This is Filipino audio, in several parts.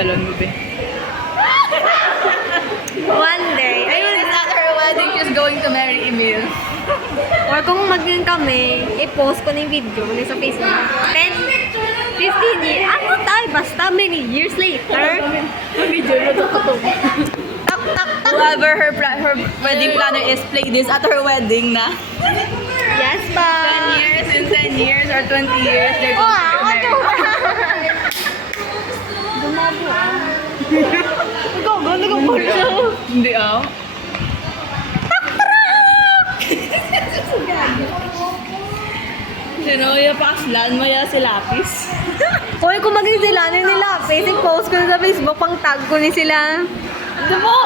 balon mo, be. One day. Ayun, is at her wedding, she's going to marry Emil. Or kung maging kami, i-post ko na yung video na sa Facebook. 10, 15 years. Ano tayo? Basta many years later. Video na to. Tak, tak, tak. Whoever her wedding planner is, play this at her wedding na. Yes, ba? 10 years, in 10 years or 20 years, they're Oh, going to get married. Dumabo ah. Nagkagano siya. Hindi ah. Sino yung pakaslan mo ya si Lapis? Hoy, kung maging sila na nila, i-post ko na sa Facebook, pang tag ko ni sila. Diba?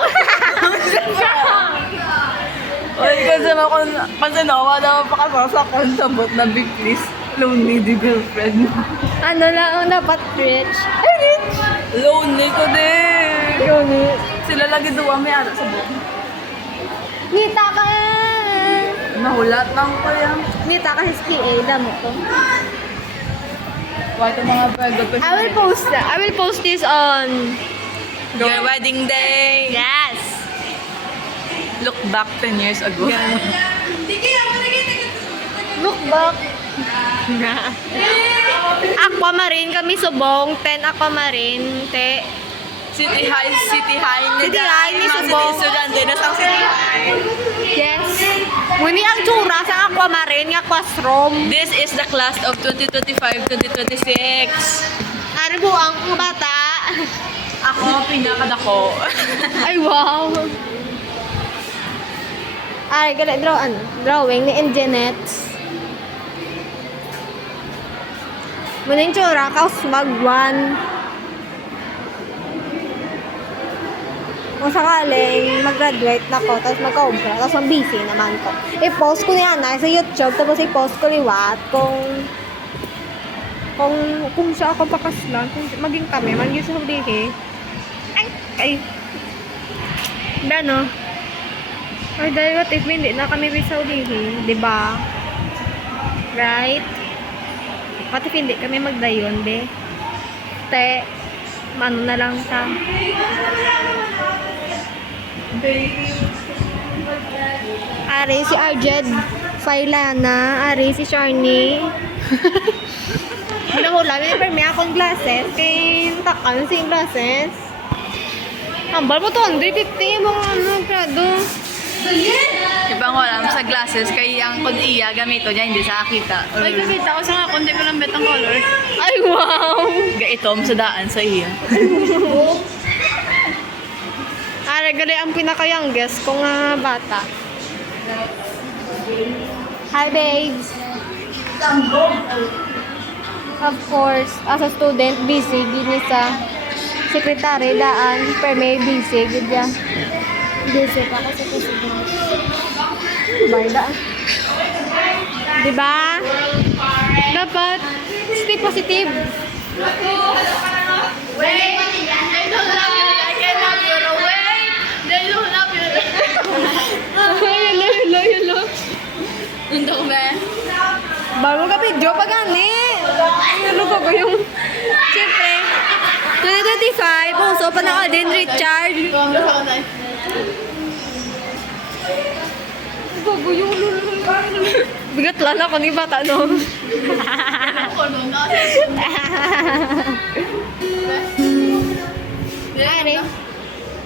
Oy, kasi nawa daw pakasasa ko sa bot na big please. Lonely the girlfriend. Ano lang, dapat rich. Ay, rich! Lonely ko din. Yun eh. Sila lagi duwa may ara sa bot. Nita ka! Mahulat lang ko yan. Nita ka sa PA, damo ko. White ang mga bird. I will post this on... Your wedding day. Yes! Look back 10 years ago. Look back. Aquamarine kami subong, 10 aquamarine, te. City High ni City High ni mga Subong. city estudyante na sa City High. Yes. Muni ang tsura sa aquamarine nga classroom. This is the class of 2025-2026. Ano po ang bata? Ako, pinakadako. Ay, wow. Ay, gala, drawing ni Engenet. Muna yung tsura, kaos mag-1. Kung sakaling mag-graduate na ko, tapos magka-obra, tapos mag-busy naman ko. I-post ko niya na sa YouTube, tapos i-post ko liwat kung siya ako pakaslan, kung maging kami, maging sa hulihi. Ay. Gano? Ay, dahil what if hindi na kami sa hulihi, di ba? Right? What if hindi kami magdayon, be? Te, ano na lang ta. Ari si Arjed Failana, Ari si Sharny. Hinahula, may permi akong glasses. Kaya takan si glasses. Hambal mo 250 mga ano, grado. Ibang wala sa glasses, kaya ang kung iya gamito niya, hindi sa akita. Ay, gamita ko sa nga, kundi ko lang bet ang color. Ay, wow! Gaitom sa daan sa iya. Ari, gali ang pinaka-youngest kong bata. Hi, babes! Of course, as a student, busy, gini sa sekretary, daan, per may busy, gudya. Busy pa ako sa president. Barda. Diba? Dapat, stay positive. Wait! They don't love you like I love you. Wait! They don't love you. Hello. Undok ba? Bago ka video pa gani. Ano ko yung... Siyempre, 2025, uso pa na Alden Richard. Bago yung... Bigat lang ako ni bata, no?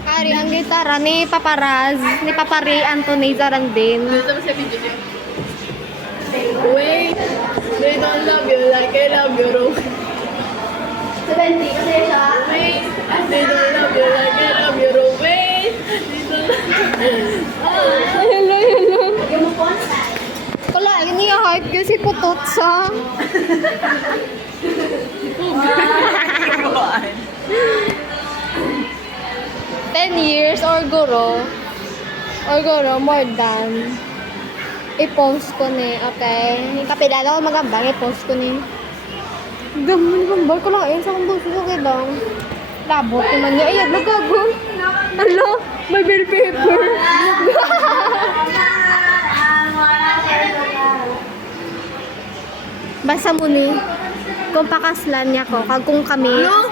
Ari, ang gitara ni Paparaz, ni Papari Anthony Zarandin. Wait! They don't love you like I love you. 70 kasi siya. Wait! They don't love you like I love you. Wait! They don't Hello. Kala, ini yung hype kasi putot sa... 10 years or guro more than i-post ko ni, okay? Kapilala ko magambang, i-post ko ni. Gamon, gambal ko lang ayun sa kong buso ko kay bang. Labot naman niya. Ayan, nagago. Alo, may bill paper. Basta mo ni, kung pakaslan niya ko, kag kung kami. No?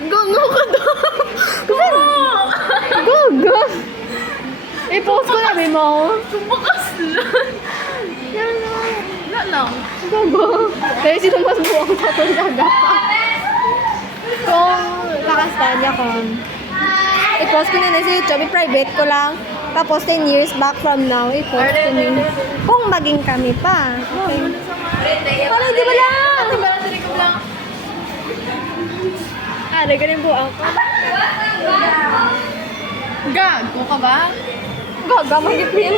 Gano ka daw? I-post ko na, mo. Tumakas lang. Wala lang. Gago. Kaya sino mas buwang sa itong daga. Kung nakastan niya ko, i-post ko na sa YouTube, i-private ko lang. Tapos 10 years back from now, i-post ko na. Kung maging kami pa. Okay. Wala, di ba lang? Ah, nagaling buwang ko. Gago ka ba? Gaga, magiging ko yan.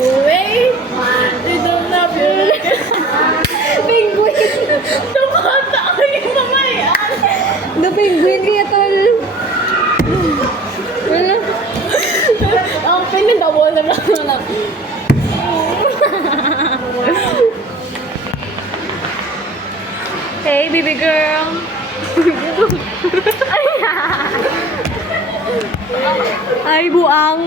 Wait! I don't love you. Penguin. Tumata ako yung mamayan. The penguin kaya tol. Wala. Ang pinadawa na lang. Hey, baby girl. Ay, buang.